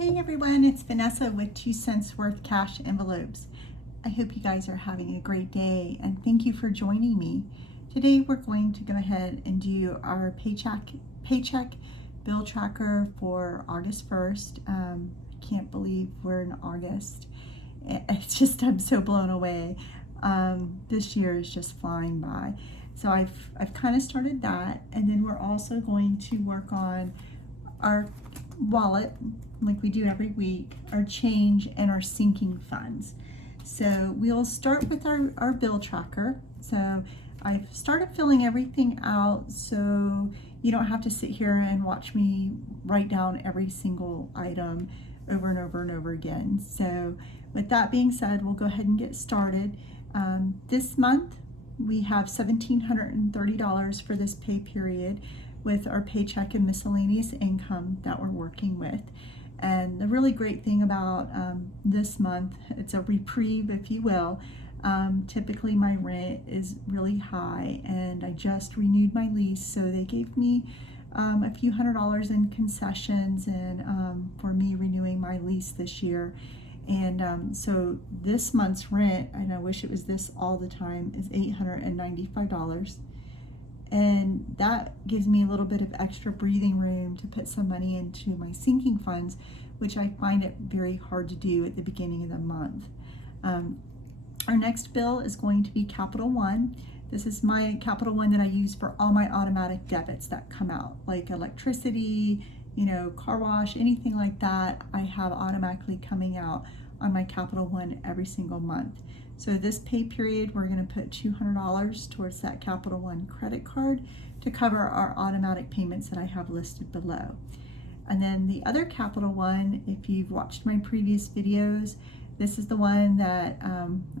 Hey everyone, it's Vanessa with 2 cents worth cash envelopes. I hope you guys are having a great day and thank you for joining me. Today we're going to go ahead and do our paycheck bill tracker for August 1st. I can't believe we're in August. It's just, I'm so blown away. This year is just flying by. So I've kind of started that, and then we're also going to work on our wallet like we do every week, our change, and our sinking funds. So we'll start with our bill tracker. So I've started filling everything out so you don't have to sit here and watch me write down every single item over and over and over again. So with that being said, we'll go ahead and get started. This month we have $1,730 for this pay period with our paycheck and miscellaneous income that we're working with. And the really great thing about this month, it's a reprieve, if you will. Typically my rent is really high, and I just renewed my lease, so they gave me a few $100s in concessions and for me renewing my lease this year. And so this month's rent, and I wish it was this all the time, is $895. And that gives me a little bit of extra breathing room to put some money into my sinking funds, which I find it very hard to do at the beginning of the month. Our next bill is going to be Capital One. This is my Capital One that I use for all my automatic debits that come out, like electricity, car wash, anything like that. I have automatically coming out on my Capital One every single month. So this pay period, we're going to put $200 towards that Capital One credit card to cover our automatic payments that I have listed below. And then the other Capital One, if you've watched my previous videos, this is the one that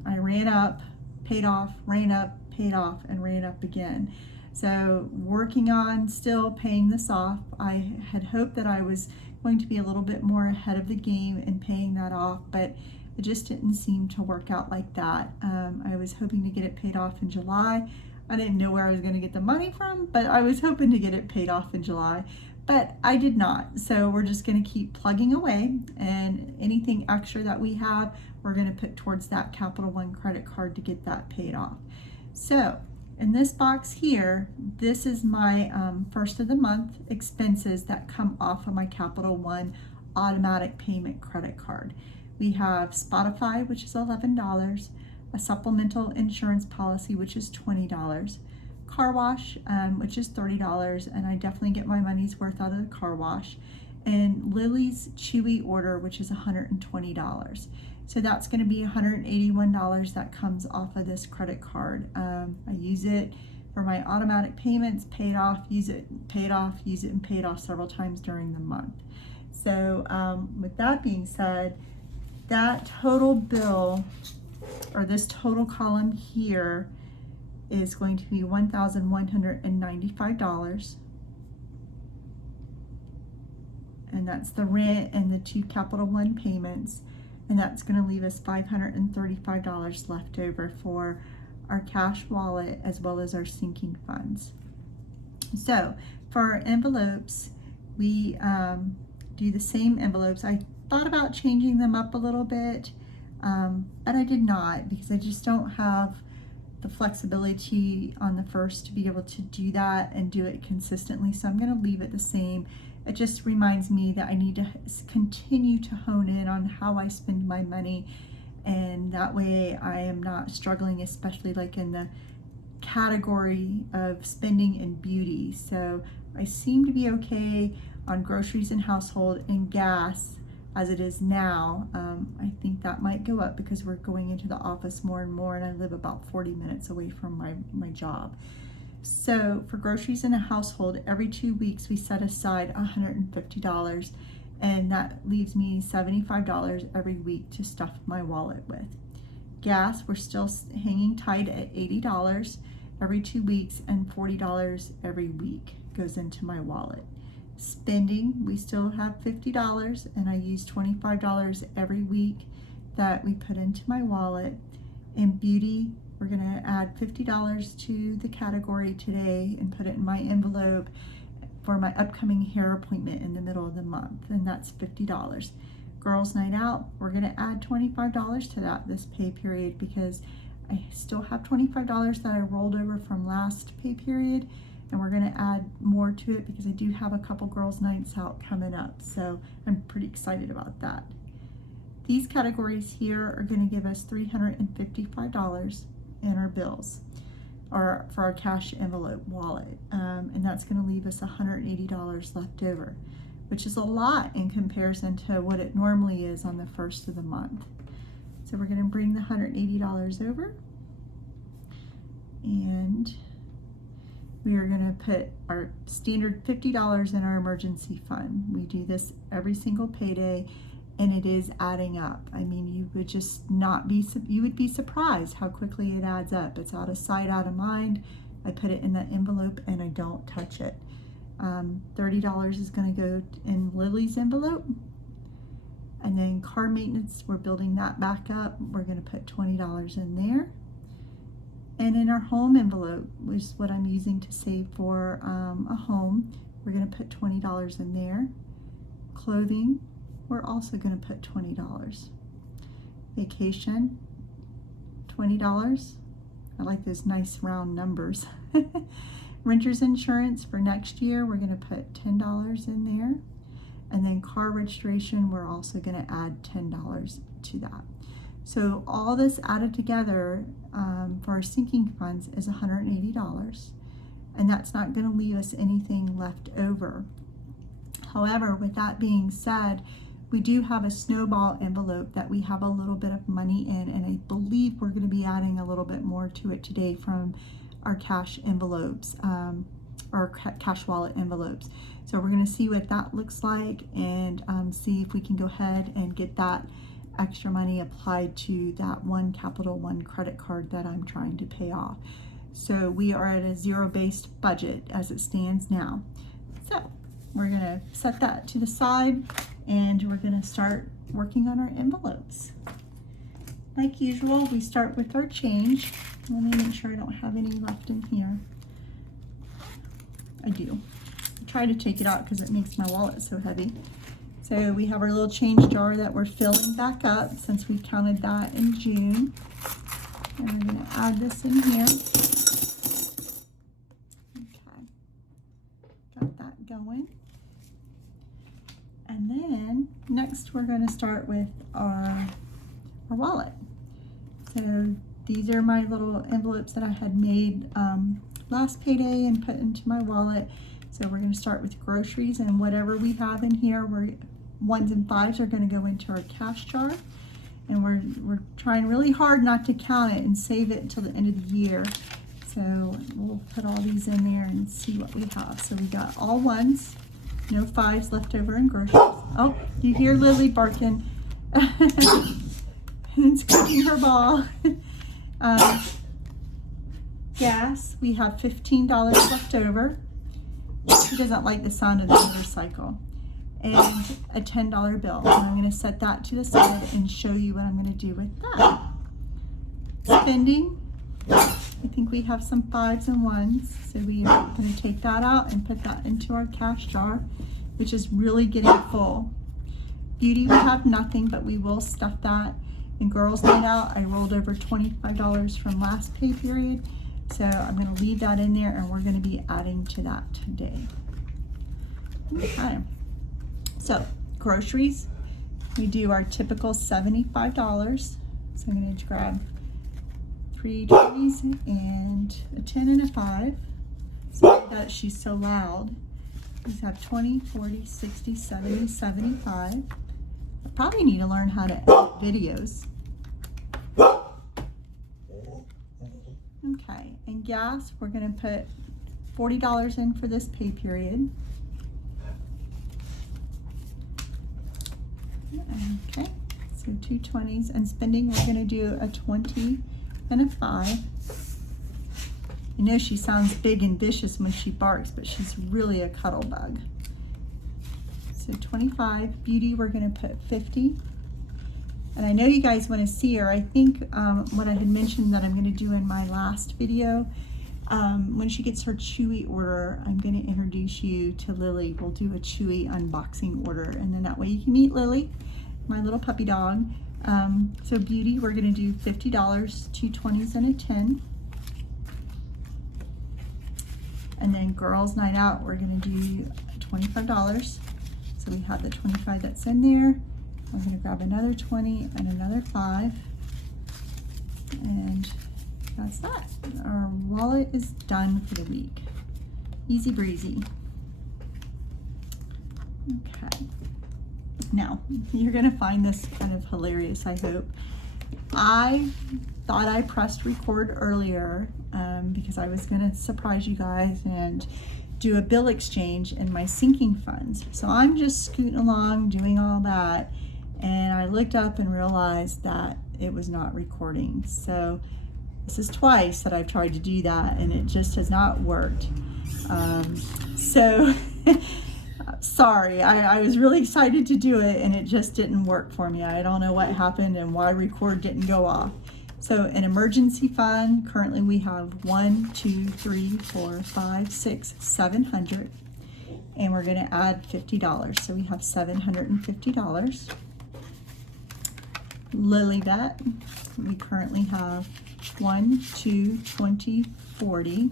I ran up, paid off, ran up, paid off, and ran up again. So working on still paying this off. I had hoped that I was going to be a little bit more ahead of the game in paying that off, but it just didn't seem to work out like that. I was hoping to get it paid off in July. I didn't know where I was going to get the money from, but I was hoping to get it paid off in July, but I did not. So we're just going to keep plugging away, and anything extra that we have, we're going to put towards that Capital One credit card to get that paid off. So in this box here, this is my first of the month expenses that come off of my Capital One automatic payment credit card. We have Spotify, which is $11, a supplemental insurance policy, which is $20, car wash, which is $30, and I definitely get my money's worth out of the car wash, and Lily's Chewy order, which is $120. So that's going to be $181 that comes off of this credit card. I use it for my automatic payments, paid off, use it, paid off, use it, and paid off several times during the month. So with that being said, that total bill, or this total column here, is going to be $1,195. And that's the rent and the 2 Capital One payments. And that's going to leave us $535 left over for our cash wallet as well as our sinking funds. So for our envelopes, we do the same envelopes. I thought about changing them up a little bit, but I did not, because I just don't have the flexibility on the first to be able to do that and do it consistently. So I'm going to leave it the same. It just reminds me that I need to continue to hone in on how I spend my money, and that way I am not struggling, especially like in the category of spending and beauty. So I seem to be okay on groceries and household and gas as it is now. I think that might go up because we're going into the office more and more, and I live about 40 minutes away from my job. So for groceries in a household, every 2 weeks we set aside $150, and that leaves me $75 every week to stuff my wallet with. Gas, we're still hanging tight at $80 every 2 weeks, and $40 every week goes into my wallet. Spending, we still have $50, and I use $25 every week that we put into my wallet. In beauty, we're going to add $50 to the category today and put it in my envelope for my upcoming hair appointment in the middle of the month, and that's $50. Girls' night out, we're going to add $25 to that this pay period because I still have $25 that I rolled over from last pay period, and we're going to add more to it because I do have a couple girls' nights out coming up, so I'm pretty excited about that. These categories here are going to give us $355 in our bills, or for our cash envelope wallet, and that's going to leave us $180 left over, which is a lot in comparison to what it normally is on the first of the month. So we're going to bring the $180 over, and we are going to put our standard $50 in our emergency fund. We do this every single payday, and it is adding up. I mean, you would just not be, you would be surprised how quickly it adds up. It's out of sight, out of mind. I put it in that envelope and I don't touch it. $30 is going to go in Lily's envelope. And then car maintenance, we're building that back up. We're going to put $20 in there. And in our home envelope, which is what I'm using to save for a home, we're going to put $20 in there. Clothing, we're also going to put $20. Vacation, $20. I like those nice round numbers. Renter's insurance for next year, we're going to put $10 in there. And then car registration, we're also going to add $10 to that. So all this added together for our sinking funds is $180. And that's not going to leave us anything left over. However, with that being said, we do have a snowball envelope that we have a little bit of money in, and I believe we're going to be adding a little bit more to it today from our cash envelopes, or cash wallet envelopes. So we're going to see what that looks like and see if we can go ahead and get that extra money applied to that one Capital One credit card that I'm trying to pay off. So we are at a zero-based budget as it stands now. So we're going to set that to the side, and we're going to start working on our envelopes. Like usual, we start with our change. Let me make sure I don't have any left in here. I do. I try to take it out because it makes my wallet so heavy. So we have our little change jar that we're filling back up since we counted that in June. And we're going to add this in here. Okay. Got that going. And then next we're going to start with our wallet. So these are my little envelopes that I had made last payday and put into my wallet. So we're going to start with groceries, and whatever we have in here, ones and fives are going to go into our cash jar. And we're trying really hard not to count it and save it until the end of the year. So we'll put all these in there and see what we have. So we got all ones. No fives left over in groceries. Oh, you hear Lily barking. It's kicking her ball. Gas, we have $15 left over. She doesn't like the sound of the motorcycle. And a $10 bill. And I'm going to set that to the side and show you what I'm going to do with that. Spending, I think we have some fives and ones. So we are going to take that out and put that into our cash jar, which is really getting full. Beauty, we have nothing, but we will stuff that. And girls' night out, I rolled over $25 from last pay period. So I'm going to leave that in there, and we're going to be adding to that today. Okay. So groceries, we do our typical $75. So I'm going to grab 3 20s and a 10 and a 5. Sorry that she's so loud. These have 20, 40, 60, 70, 75. I probably need to learn how to edit videos. Okay, and gas, we're going to put $40 in for this pay period. Okay, so 2 20s, and spending, we're going to do a 20 and a 5. I know she sounds big and vicious when she barks, but she's really a cuddle bug. So 25. Beauty, we're going to put 50. And I know you guys want to see her. I think what I had mentioned that I'm going to do in my last video, When she gets her Chewy order, I'm going to introduce you to Lily. We'll do a Chewy unboxing order, and then that way you can meet Lily, my little puppy dog. So beauty, we're going to do $50, 2 20s and a 10. And then girls night out, we're going to do $25. So we have the 25 that's in there. I'm going to grab another 20 and another 5. And that's that. Our wallet is done for the week. Easy breezy. Okay. Now, you're going to find this kind of hilarious, I hope. I thought I pressed record earlier because I was going to surprise you guys and do a bill exchange in my sinking funds. So I'm just scooting along doing all that, and I looked up and realized that it was not recording. So this is twice that I've tried to do that, and it just has not worked. Sorry, I was really excited to do it, and it just didn't work for me. I don't know what happened and why record didn't go off. So an emergency fund, currently we have 1, 2, 3, 4, 5, 6, 700, and we're going to add $50. So we have $750. Lily Bet, we currently have 1, 2, 20, 40,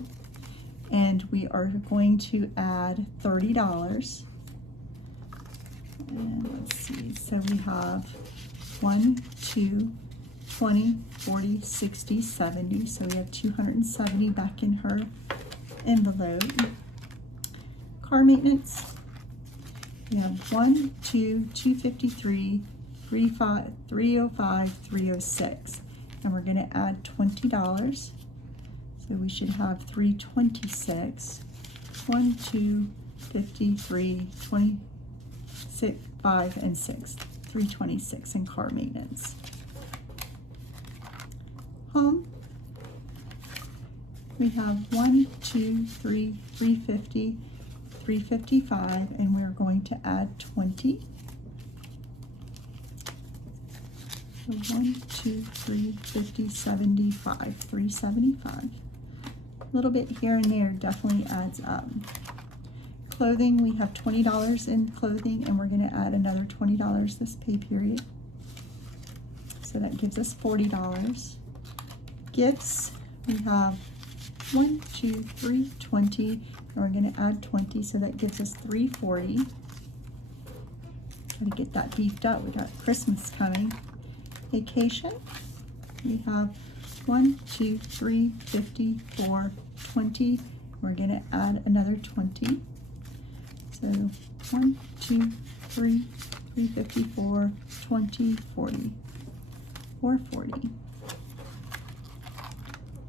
and we are going to add $30. And let's see, so we have 1, 2, 20, 40, 60, 70. So we have 270 back in her envelope. Car maintenance, we have 1, 2, 253, 305, 306. And we're going to add $20. So we should have 326. 1, 2, 53, 26, 5, and 6. 326 in car maintenance. Home, we have 1, 2, 3, 350, 355, and we're going to add 20. So 1, 2, 3, 50, 75, 375. A little bit here and there definitely adds up. Clothing, we have $20 in clothing, and we're going to add another $20 this pay period. So that gives us $40. Gifts, we have 1, 2, 3, 20, and we're going to add 20, so that gives us $340. Gotta get that beefed up. We got Christmas coming. Vacation, we have 1, 2, 3, 50, 4, 20. We're going to add another 20. So 1, 2, 3, 354, 20, 40, 440.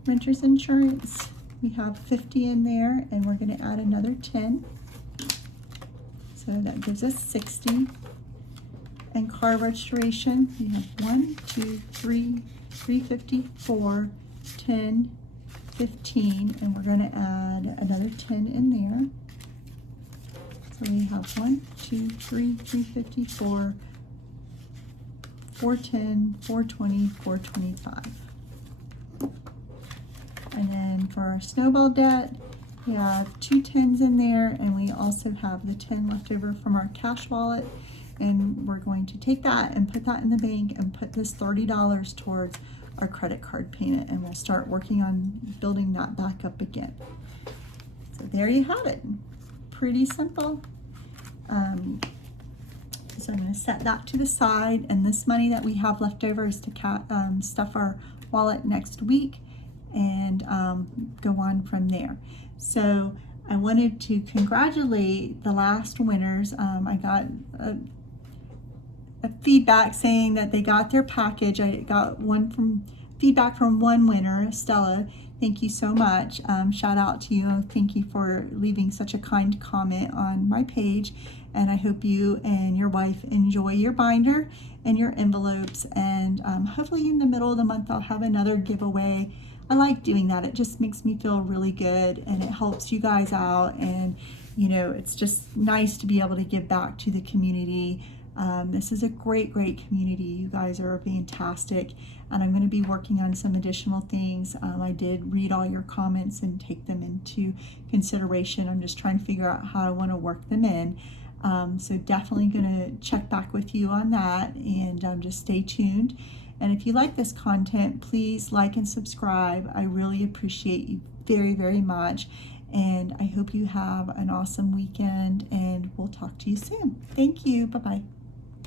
Renter's insurance, we have 50 in there, and we're going to add another 10. So that gives us 60. And car registration, we have 1, 2, 3, 354, 10, 15, and we're going to add another 10 in there. So we have 1, 2, 3, 354, 410, 420, 425. And then for our snowball debt, we have 2 10s in there, and we also have the 10 left over from our cash wallet. And we're going to take that and put that in the bank and put this $30 towards our credit card payment, and we'll start working on building that back up again. So there you have it. Pretty simple. So I'm going to set that to the side, and this money that we have left over is to stuff our wallet next week and go on from there. So I wanted to congratulate the last winners. I got a feedback saying that they got their package. I got feedback from one winner, Stella. Thank you so much. Shout out to you. Thank you for leaving such a kind comment on my page. And I hope you and your wife enjoy your binder and your envelopes. And hopefully in the middle of the month, I'll have another giveaway. I like doing that. It just makes me feel really good, and it helps you guys out. And, you know, it's just nice to be able to give back to the community This is a great community. You guys are fantastic, and I'm going to be working on some additional things. I did read all your comments and take them into consideration. I'm just trying to figure out how I want to work them in. So definitely going to check back with you on that, and just stay tuned. And if you like this content, please like and subscribe. I really appreciate you very much. And I hope you have an awesome weekend, and we'll talk to you soon. Thank you. Bye-bye.